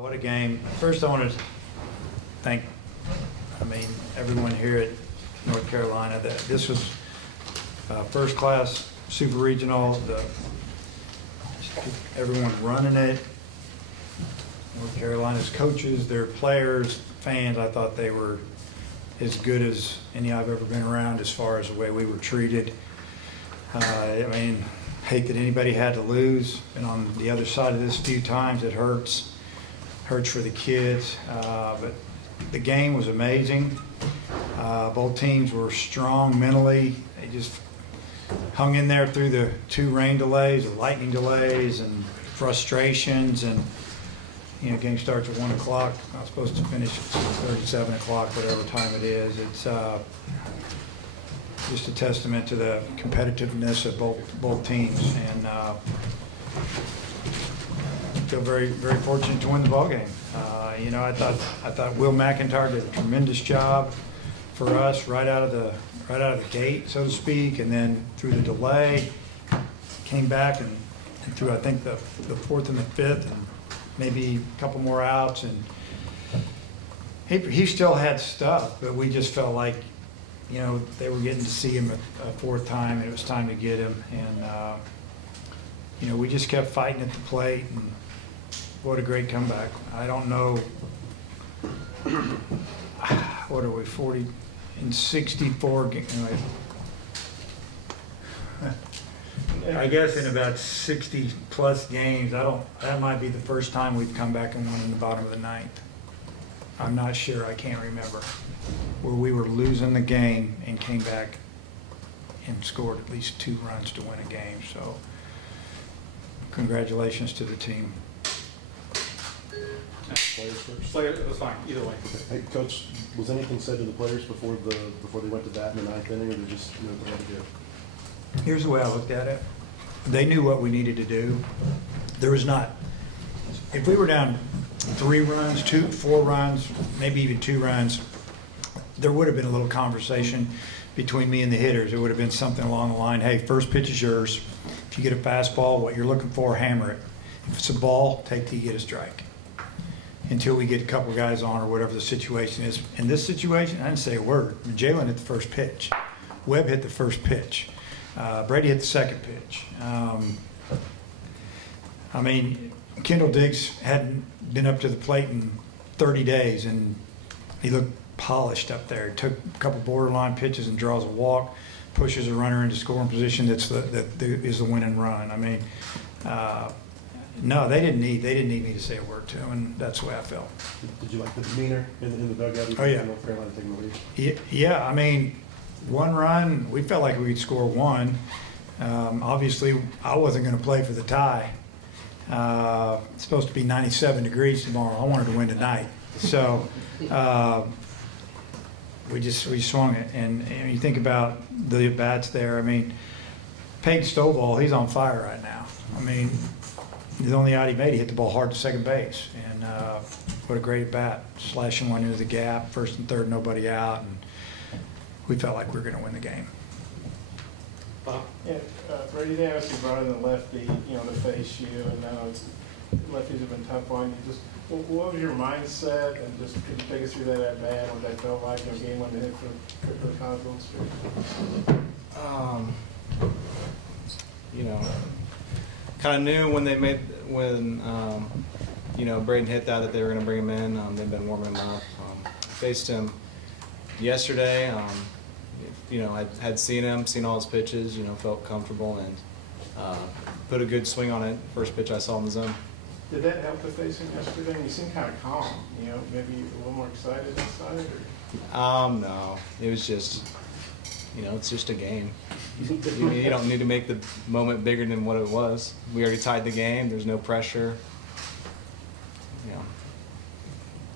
What a game. First, I want to thank, everyone here at North Carolina. This was first class super regional. Everyone running it. North Carolina's coaches, their players, fans, I thought they were as good as any I've ever been around as far as the way we were treated. Hate that anybody had to lose. And on the other side of this a few times, it hurts. Hurts for the kids. But the game was amazing. Both teams were strong mentally. They just hung in there through the 2 rain delays, or lightning delays, and frustrations. And game starts at 1 o'clock. Not supposed to finish at 7 o'clock, whatever time it is. It's just a testament to the competitiveness of both teams, and I feel very, very fortunate to win the ball game. I thought Will McEntire did a tremendous job for us right out of the gate, so to speak, and then through the delay, came back and through I think the 4th and the 5th, and maybe a couple more outs, and he still had stuff, but we just felt like they were getting to see him a 4th time, and it was time to get him, and we just kept fighting at the plate, and what a great comeback. I don't know, what are we, 40 in 64 games? I guess in about 60 plus games, that might be the first time we've come back and won in the bottom of the 9th. I'm not sure, I can't remember, where we were losing the game and came back and scored at least 2 runs to win a game. So congratulations to the team. Players first. Players, it was fine, either way. Hey, Coach, was anything said to the players before they went to bat in the 9th inning, or they just what they had to do? Here's the way I looked at it. They knew what we needed to do. There was not, if we were down 3 runs, 4 runs, maybe even 2 runs, there would have been a little conversation between me and the hitters. It would have been something along the line, hey, first pitch is yours. If you get a fastball, what you're looking for, hammer it. If it's a ball, take till you get a strike. Until we get a couple guys on or whatever the situation is. In this situation, I didn't say a word. Jalen hit the first pitch. Webb hit the first pitch. Brady hit the second pitch. Kendall Diggs hadn't been up to the plate in 30 days, and he looked polished up there. He took a couple borderline pitches and draws a walk, pushes a runner into scoring position that is the winning run. No, they didn't need me to say a word to him, and that's the way I felt. Did you like the demeanor in the dugout? Oh, yeah. North Carolina taking the lead? Yeah, 1 run, we felt like we could score 1. Obviously, I wasn't going to play for the tie. It's supposed to be 97 degrees tomorrow. I wanted to win tonight. So we swung it. And you think about the at-bats there. Peyton Stovall, he's on fire right now. The only out he made, he hit the ball hard to second base. And what a great at-bat. Slashing one into the gap, 1st and 3rd, nobody out. And we felt like we were going to win the game. Yeah, Brady, they obviously brought in the lefty, to face you, and now lefties have been tough on you. Just what was your mindset, and just could you take us through that at bat, what that felt like, game when they hit for the Consul Street? Kind of knew when Braden hit that they were going to bring him in. They've been warming him up. Faced him yesterday. I had seen him, seen all his pitches, felt comfortable, and put a good swing on it. First pitch I saw in the zone. Did that help to face him yesterday? You seemed kind of calm, maybe a little more excited inside? No, it was just, it's just a game. You don't need to make the moment bigger than what it was. We already tied the game. There's no pressure.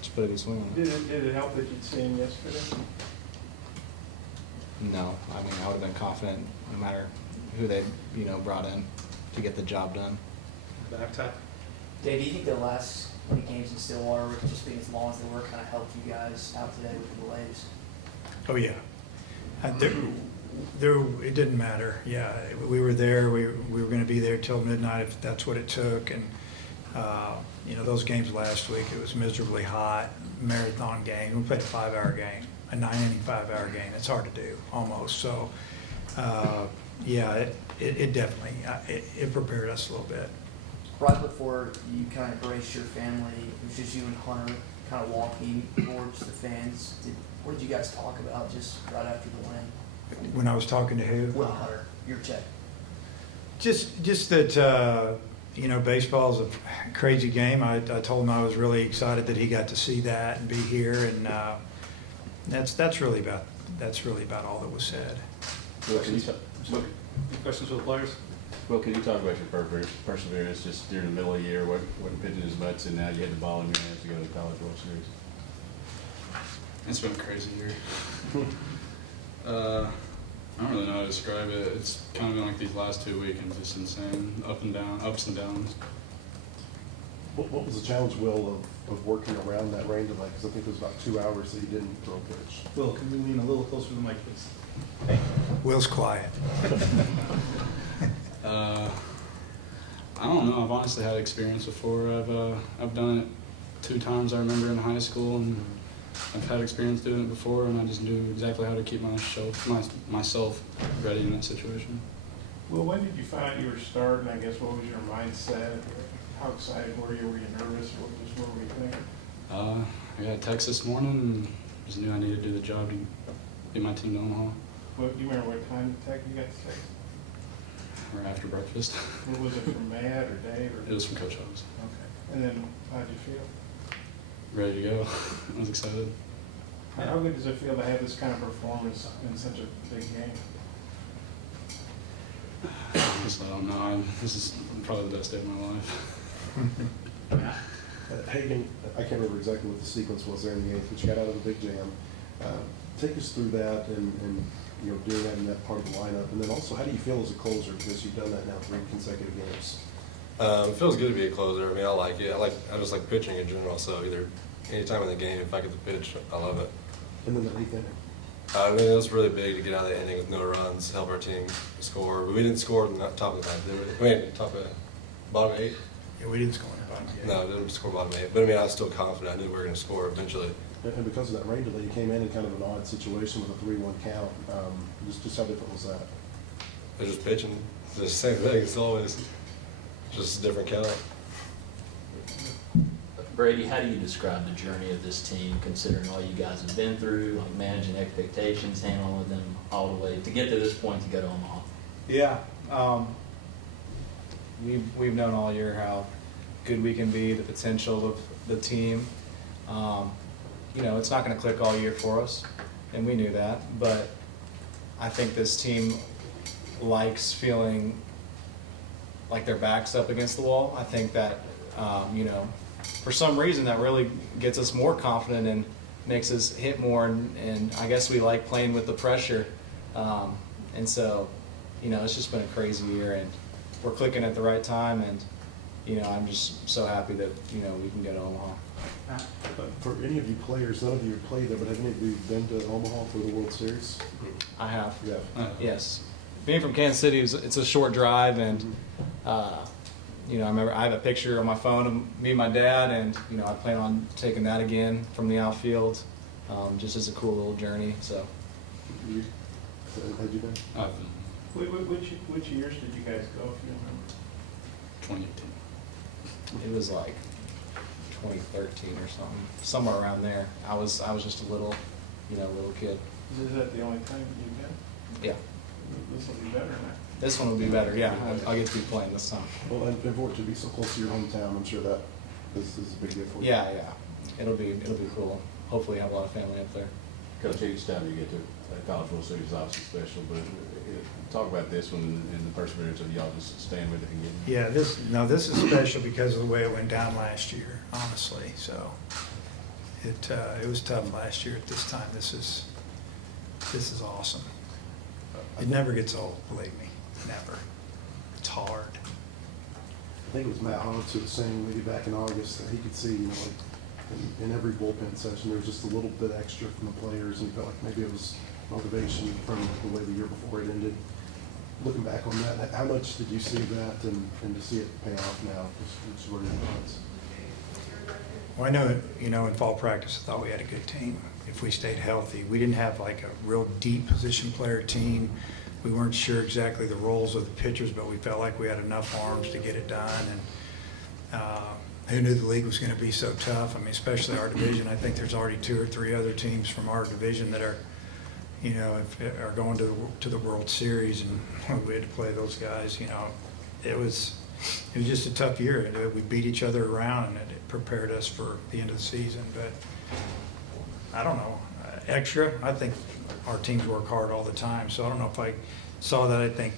Just put a good swing on it. Did it help that you'd seen him yesterday? No, I would have been confident no matter who they, brought in to get the job done. Back tie. Dave, do you think the last 20 games in Stillwater, just being as long as they were, kind of helped you guys out today with the delays? Oh, yeah. It didn't matter. Yeah, we were there. We were going to be there till midnight if that's what it took. And Those games last week, it was miserably hot, marathon game. We played a 5-hour game, a 9-inning 5-hour game. It's hard to do, almost. So, it definitely, it prepared us a little bit. Right before you kind of embraced your family, it was just you and Hunter kind of walking towards the fans. What did you guys talk about just right after the win? When I was talking to who? Will Hunter, your check. Just that, baseball's a crazy game. I told him I was really excited that he got to see that and be here, and that's really about all that was said. Will, can you Any questions for the players? can you talk about your perseverance just during the middle of the year, wasn't pitching as much, and now you had the ball in your hands to go to the College World Series? It's been a crazy year. I don't really know how to describe it. It's kind of been like these last 2 weekends, just insane, ups and downs. What was the challenge, Will, of working around that rain delay? Because I think it was about 2 hours that you didn't throw a pitch. Will, can we lean a little closer to the mic, please? Will's quiet. I don't know. I've honestly had experience before. I've done it 2 times. I remember in high school, and I've had experience doing it before, and I just knew exactly how to keep myself ready in that situation. Well, when did you find out you were starting? I guess what was your mindset? How excited were you? Were you nervous? What were you thinking? I got a text this morning and just knew I needed to do the job to get my team to Omaha. Do you remember what time you got the text? Or after breakfast. What was it from Matt or Dave? It was from Coach Huggs. Okay. And then how'd you feel? Ready to go. I was excited. How good does it feel to have this kind of performance in such a big game? I don't know. This is probably the best day of my life. Hagen, I can't remember exactly what the sequence was there in the 8th, but you got out of the big jam. Take us through that and doing that in that part of the lineup. And then also, how do you feel as a closer, because you've done that now 3 consecutive games? It feels good to be a closer. I mean, I like it. I just like pitching in general. So either anytime in the game, if I get the pitch, I love it. And then the 8th inning. I mean, it was really big to get out of the inning with no runs, help our team score. But we didn't score in the top of the 9th, did we? Wait, bottom 8? Yeah, we didn't score in the bottom game. No, we didn't score bottom 8. But I mean, I was still confident. I knew we were going to score eventually. And because of that rain delay, you came in kind of an odd situation with a 3-1 count. Just how different was that? It was just pitching. It's the same thing. It's always just a different count. Brady, how do you describe the journey of this team, considering all you guys have been through, like managing expectations, handling them all the way to get to this point to go to Omaha? Yeah, we've known all year how good we can be, the potential of the team. It's not going to click all year for us, and we knew that. But I think this team likes feeling like their back's up against the wall. I think that for some reason that really gets us more confident and makes us hit more, and I guess we like playing with the pressure. And so, it's just been a crazy year, and we're clicking at the right time, and I'm just so happy that we can go to Omaha. For any of you players, none of you have played there, but have any of you been to Omaha for the World Series? I have. Yeah. Yes. Being from Kansas City, it's a short drive, and I remember I have a picture on my phone of me and my dad, and I plan on taking that again from the outfield, just as a cool little journey. So. Had you been? Which years did you guys go, if you remember? 2018. It was like 2013 or something, somewhere around there. I was just a little kid. Is that the only time you've been? Yeah. This will be better now. This one will be better. Yeah, I'll get to be playing this time. Well, and for it to be so close to your hometown, I'm sure that this is a big deal for you. Yeah. It'll be cool. Hopefully, have a lot of family up there. Coach, each time you get to a College World Series is obviously special, but talk about this one and the perseverance of y'all just staying with it and getting. Yeah, this is special because of the way it went down last year, honestly. So it was tough last year at this time. This is awesome. It never gets old, believe me, never. It's hard. I think it was Matt Hobbs who was saying maybe back in August that he could see, like in every bullpen session, there was just a little bit extra from the players, and he felt like maybe it was motivation from the way the year before it ended. looking back on that, how much did you see that and to see it pay off now? Just what are your thoughts? Well, I know that, in fall practice, I thought we had a good team if we stayed healthy. We didn't have like a real deep position player team. We weren't sure exactly the roles of the pitchers, but we felt like we had enough arms to get it done. And who knew the league was going to be so tough? I mean, especially our division. I think there's already 2 or 3 other teams from our division that are, are going to the World Series, and we had to play those guys. It was just a tough year. We beat each other around, and it prepared us for the end of the season. But I don't know, extra. I think our teams work hard all the time, so I don't know if I saw that. I think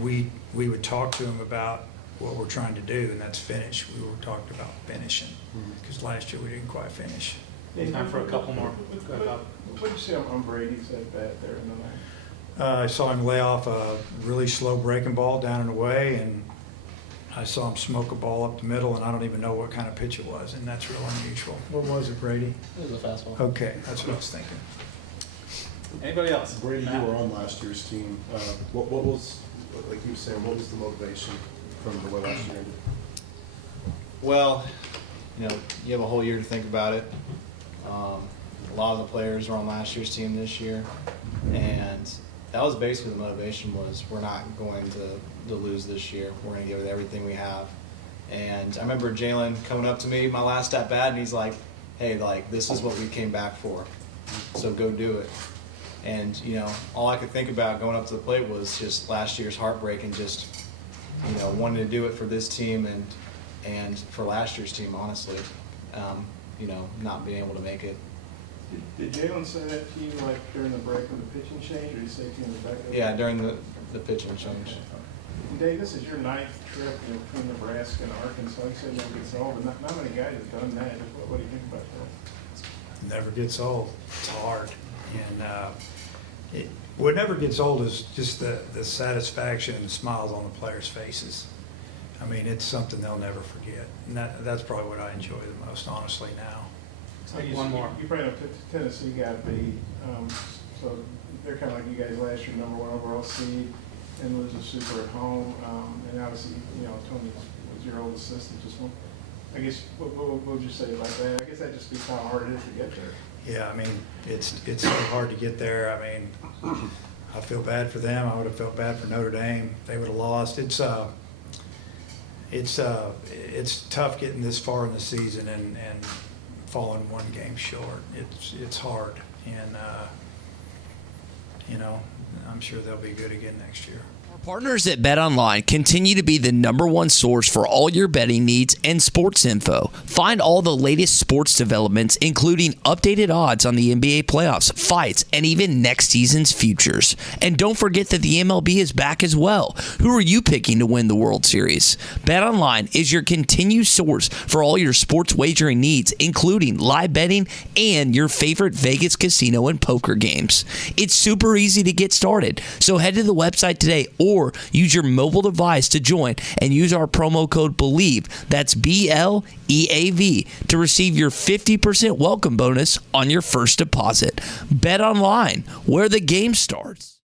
we would talk to them about what we're trying to do, and that's finish. We were talking about finishing, because last year we didn't quite finish. Time for a couple more. Go ahead, Bob. What did you see on Brady's at bat there in the ninth? I saw him lay off a really slow breaking ball down and away, and I saw him smoke a ball up the middle, and I don't even know what kind of pitch it was, and that's real unusual. What was it, Brady? It was a fastball. Okay, that's what I was thinking. Anybody else? Brady, you were on last year's team. What was, like you were saying, what was the motivation from the way last year ended? Well, you have a whole year to think about it. A lot of the players are on last year's team this year, and that was basically the motivation was we're not going to lose this year. We're going to give it everything we have. And I remember Jalen coming up to me my last at bat, and he's like, hey, this is what we came back for, so go do it. And, all I could think about going up to the plate was just last year's heartbreak and just, wanting to do it for this team and for last year's team, honestly, not being able to make it. Did Jalen say that to you during the break with the pitching change, or did he say to you in the back of the Yeah, during the pitching change. And Dave, this is your 9th trip between Nebraska and Arkansas. You said it never gets old, but not many guys have done that. What do you think about that? Never gets old. It's hard. And what never gets old is just the satisfaction and smiles on the players' faces. I mean, it's something they'll never forget. And that's probably what I enjoy the most, honestly, now. One more. You probably know Tennessee got beat, so they're kind of like you guys last year, #1 overall seed, and lose a super at home. And obviously, Tony was your old assistant. I guess, what would you say about that? I guess that just speaks how hard it is to get there. Yeah, I mean, it's so hard to get there. I mean, I feel bad for them. I would have felt bad for Notre Dame. They would have lost. It's tough getting this far in the season and falling 1 game short. It's hard, and I'm sure they'll be good again next year. Partners at BetOnline continue to be the #1 source for all your betting needs and sports info. Find all the latest sports developments, including updated odds on the NBA playoffs, fights, and even next season's futures. And don't forget that the MLB is back as well. Who are you picking to win the World Series? BetOnline is your continued source for all your sports wagering needs, including live betting and your favorite Vegas casino and poker games. It's super easy to get started, so head to the website today or use your mobile device to join and use our promo code BELIEVE, that's BLEAV, to receive your 50% welcome bonus on your first deposit. Bet online, where the game starts.